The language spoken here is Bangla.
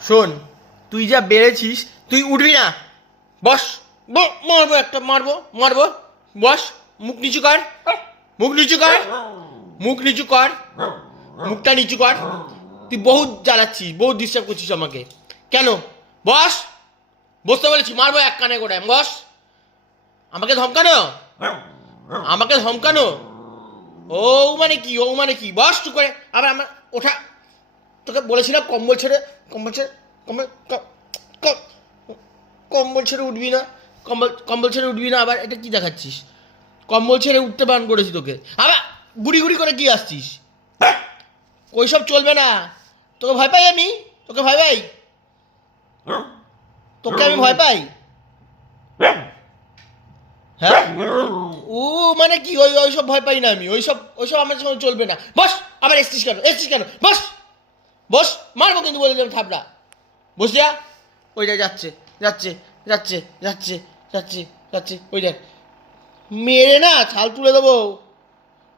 শোন, তুই যা বেড়েছিস তুই উঠবি না। বস। মারবো একটা, মারবো মারবো। বস। মুখ নিচু কর, মুখ নিচু কর, মুখ নিচু কর, মুখটা নিচু কর। তুই বহুত জ্বালাচ্ছিস, বহুত ডিস্টার্ব করছিস আমাকে। কেন? বস। বসতে বলেছি, মারবো এক কানে করে। বস। আমাকে ধমকানো, আমাকে ধমকানো। ও মানে কি, ও মানে কি? বস তুই করে। আবার আমার ওঠা। তোকে বলেছিলাম কম্বল ছেড়ে, কম্বল ছেড়ে, কম্বল কম্বল ছেড়ে উঠবি না। কম্বল কম্বল ছেড়ে উঠবি না। আবার এটা কি দেখাচ্ছিস? কম্বল ছেড়ে উঠতে বারণ করেছি তোকে, আবার গুড়ি গুড়ি করে কি আসছিস? ওইসব চলবে না। তোকে ভয় পাই আমি? তোকে ভয় পাই? তোকে আমি ভয় পাই? হ্যাঁ? ও মানে কি? ওইসব ভয় পাই না আমি। ওইসব ওইসব আমার সঙ্গে চলবে না। বস। আবার এসছিস কেন? এসছিস কেন? বস। বস। মারবো কিন্তু বলে দিলাম থাপড়া। বস যা। ওই যা, যাচ্ছে যাচ্ছে যাচ্ছে যাচ্ছে যাচ্ছে যাচ্ছে। ওই দেখ, মেরে না ছাল তুলে দেবো।